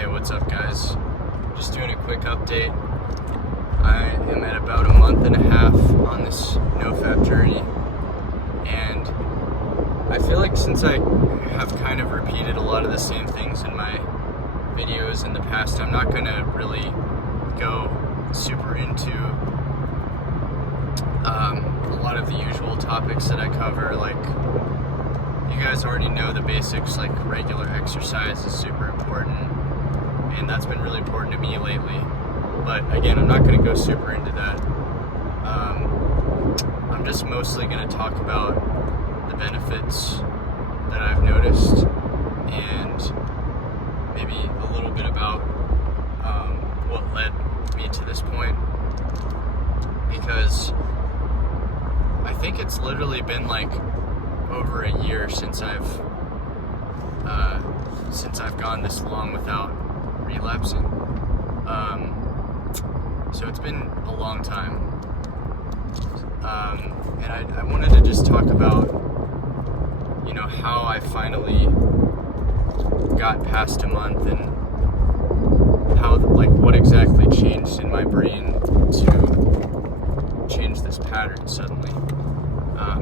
Hey, what's up, guys? Just doing a quick update. I am at about a month and a half on this NoFap journey, and I feel like since I have kind of repeated a lot of the same things in my videos in the past, I'm not going to really go super into a lot of the usual topics that I cover. Like, you guys already know the basics, like regular exercise is super important, and that's been really important to me lately. But again, I'm not going to go super into that. I'm just mostly going to talk about the benefits that I've noticed, and maybe a little bit about what led me to this point, because I think it's literally been like over a year since I've gone this long without relapsing. So it's been a long time. And I wanted to just talk about, how I finally got past a month and how, what exactly changed in my brain to change this pattern suddenly.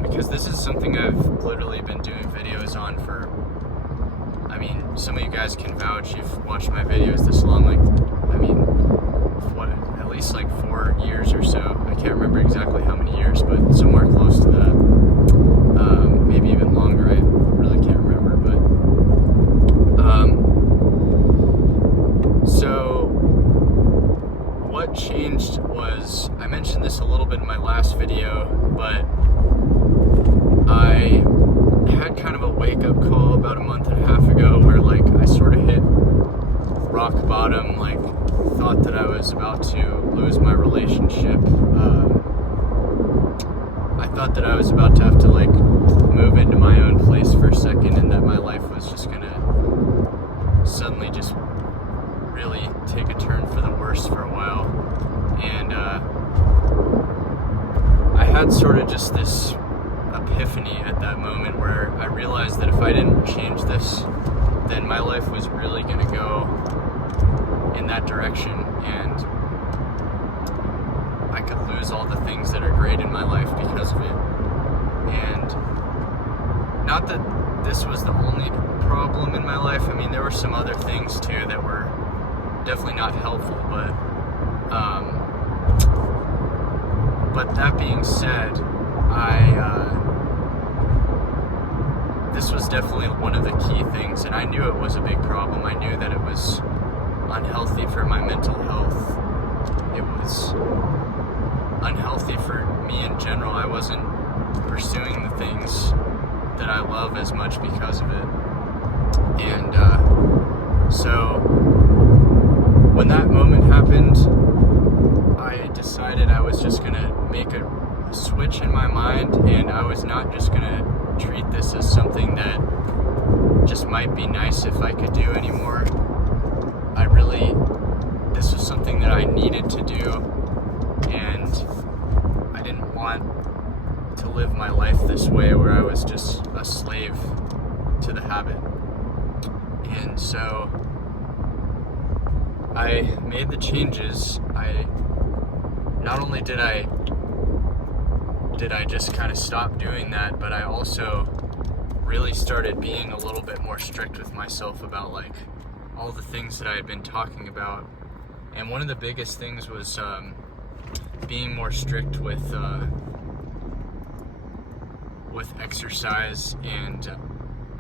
Because this is something I've literally been doing videos on for, some of you guys can vouch, you've watched my videos this long, at least 4 years or so. I can't remember exactly how many years, but somewhere close to that. Maybe even longer, I really can't remember, so what changed was, I mentioned this a little bit in my last video, but I had kind of a wake-up call about a month and a half ago where I sort of hit rock bottom, thought that I was about to lose my relationship. I thought that I was about to have to move into my own place for a second, and that my life was just gonna suddenly just really take a turn for the worse for a while. And I had sort of just this epiphany at that moment where I realized that if I didn't change this, then my life was really going to go in that direction, and I could lose all the things that are great in my life because of it. And not that this was the only problem in my life. There were some other things too that were definitely not helpful, but that being said, this was definitely one of the key things, and I knew it was a big problem. I knew that it was unhealthy for my mental health. It was unhealthy for me in general. I wasn't pursuing the things that I love as much because of it. And so when that moment happened, I decided I was just going to make a switch in my mind, and I was not just going to treat this as something that just might be nice if I could do anymore. This was something that I needed to do, and I didn't want to live my life this way where I was just a slave to the habit. And so I made the changes. Not only did I just kind of stop doing that, but I also really started being a little bit more strict with myself about all the things that I had been talking about. And one of the biggest things was being more strict with exercise, and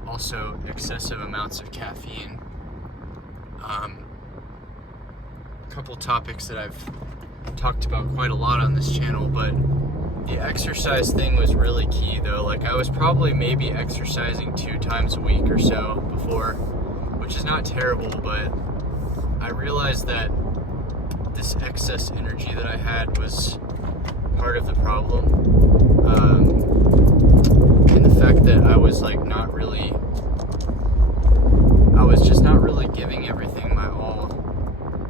also excessive amounts of caffeine. A couple topics that I've talked about quite a lot on this channel, but the exercise thing was really key though. I was probably maybe exercising 2 times a week or so before, which is not terrible, but I realized that this excess energy that I had was part of the problem. And the fact that I was not really giving everything my all.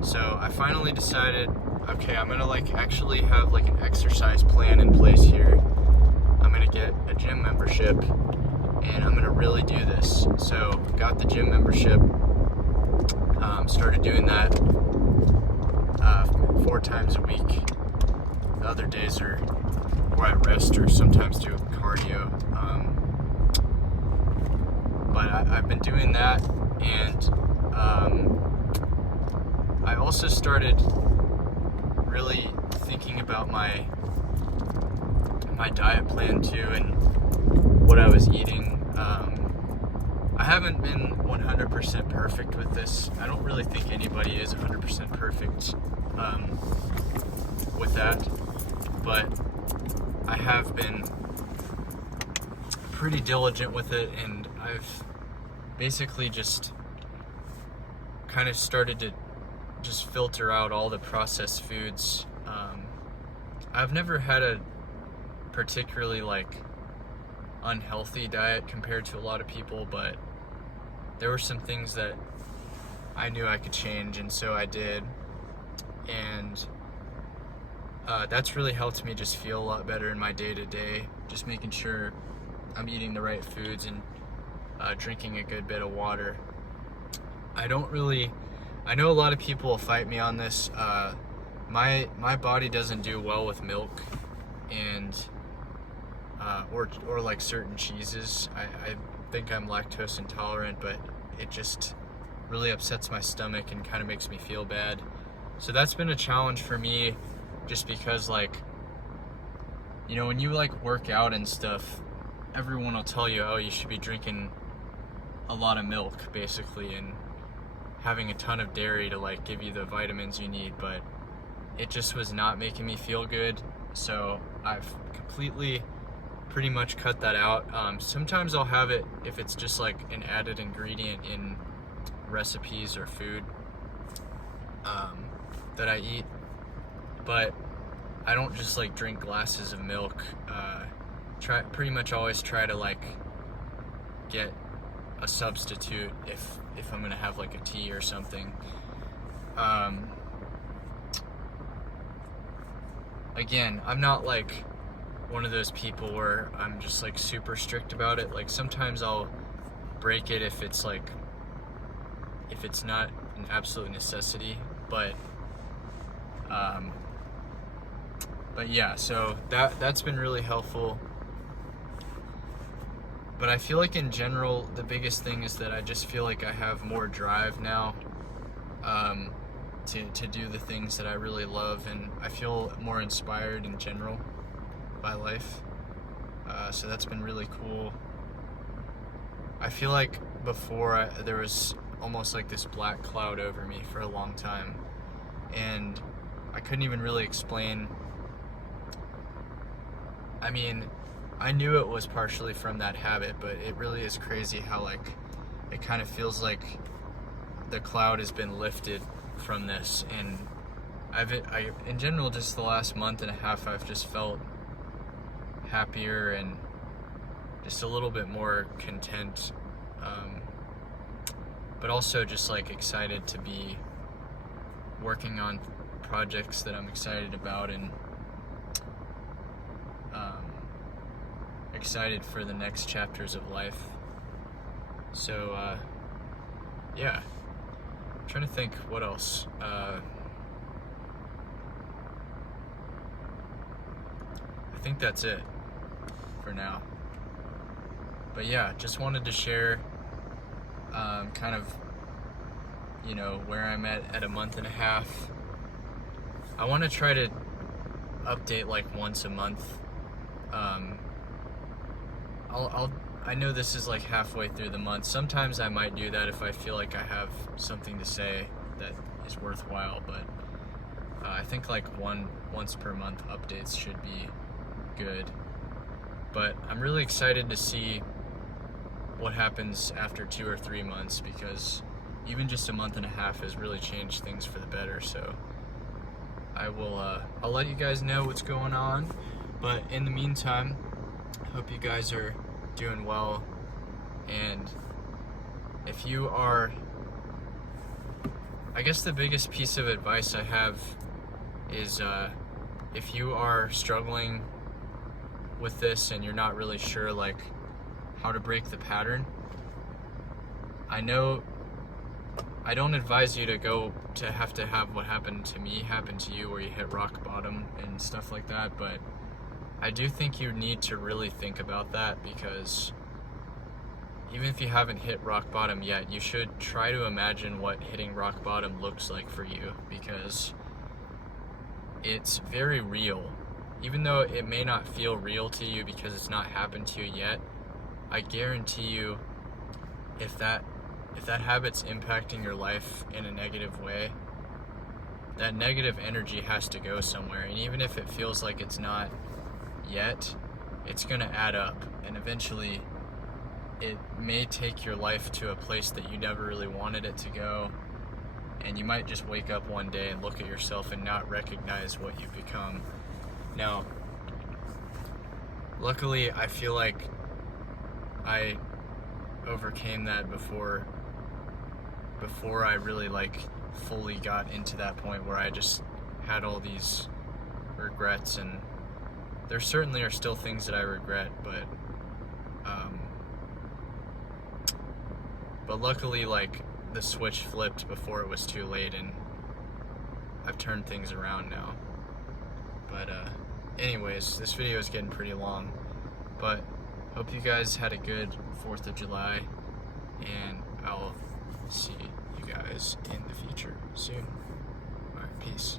So I finally decided, okay, I'm gonna actually have an exercise plan in place here. I'm gonna get a gym membership, and I'm gonna really do this. So got the gym membership, started doing that 4 times a week. The other days are where I rest or sometimes do cardio. But I've been doing that, and I also started really thinking about my diet plan too, and what I was eating. I haven't been 100% perfect with this. I don't really think anybody is 100% perfect with that, but I have been pretty diligent with it, and I've basically just kind of started to just filter out all the processed foods. I've never had a particularly unhealthy diet compared to a lot of people, but there were some things that I knew I could change, and so I did, and that's really helped me just feel a lot better in my day-to-day, just making sure I'm eating the right foods and drinking a good bit of water. I know a lot of people will fight me on this. My body doesn't do well with milk and or like certain cheeses. I think I'm lactose intolerant, but it just really upsets my stomach and kind of makes me feel bad. So that's been a challenge for me, just because when you work out and stuff, everyone will tell you, oh, you should be drinking a lot of milk basically and having a ton of dairy to give you the vitamins you need, but it just was not making me feel good. So I've completely pretty much cut that out. Sometimes I'll have it if it's just an added ingredient in recipes or food that I eat, but I don't just drink glasses of milk. Pretty much always try to get a substitute if I'm gonna have a tea or something. Again, I'm not one of those people where I'm just super strict about it. Sometimes I'll break it if it's not an absolute necessity, but yeah, so that's been really helpful. But I feel in general, the biggest thing is that I just feel I have more drive now to do the things that I really love, and I feel more inspired in general by life. So that's been really cool. I feel before there was almost this black cloud over me for a long time, and I couldn't even really explain. I mean, I knew it was partially from that habit, but it really is crazy how it kind of feels like the cloud has been lifted from this, and I in general, just the last month and a half, I've just felt happier and just a little bit more content, but also just excited to be working on projects that I'm excited about, and excited for the next chapters of life. So yeah, I'm trying to think what else. I think that's it for now. But yeah, just wanted to share kind of where I'm at a month and a half. I want to try to update once a month. I know this is halfway through the month. Sometimes I might do that if I feel I have something to say that is worthwhile, but I think once per month updates should be good. But I'm really excited to see what happens after 2 or 3 months, because even just a month and a half has really changed things for the better. So I'll let you guys know what's going on, but in the meantime, I hope you guys are doing well. And if you are, I guess the biggest piece of advice I have is if you are struggling with this and you're not really sure how to break the pattern, I know I don't advise you to have what happened to me happen to you, where you hit rock bottom and stuff like that, but I do think you need to really think about that, because even if you haven't hit rock bottom yet, you should try to imagine what hitting rock bottom looks like for you, because it's very real. Even though it may not feel real to you because it's not happened to you yet, I guarantee you, if that habit's impacting your life in a negative way, that negative energy has to go somewhere. And even if it feels like it's not yet, it's going to add up, and eventually it may take your life to a place that you never really wanted it to go, and you might just wake up one day and look at yourself and not recognize what you've become. Now, luckily, I feel like I overcame that before I really fully got into that point where I just had all these regrets, and there certainly are still things that I regret, but luckily the switch flipped before it was too late, and I've turned things around now. But anyways, this video is getting pretty long, but hope you guys had a good 4th of July, and I'll see you guys in the future soon. Alright, peace.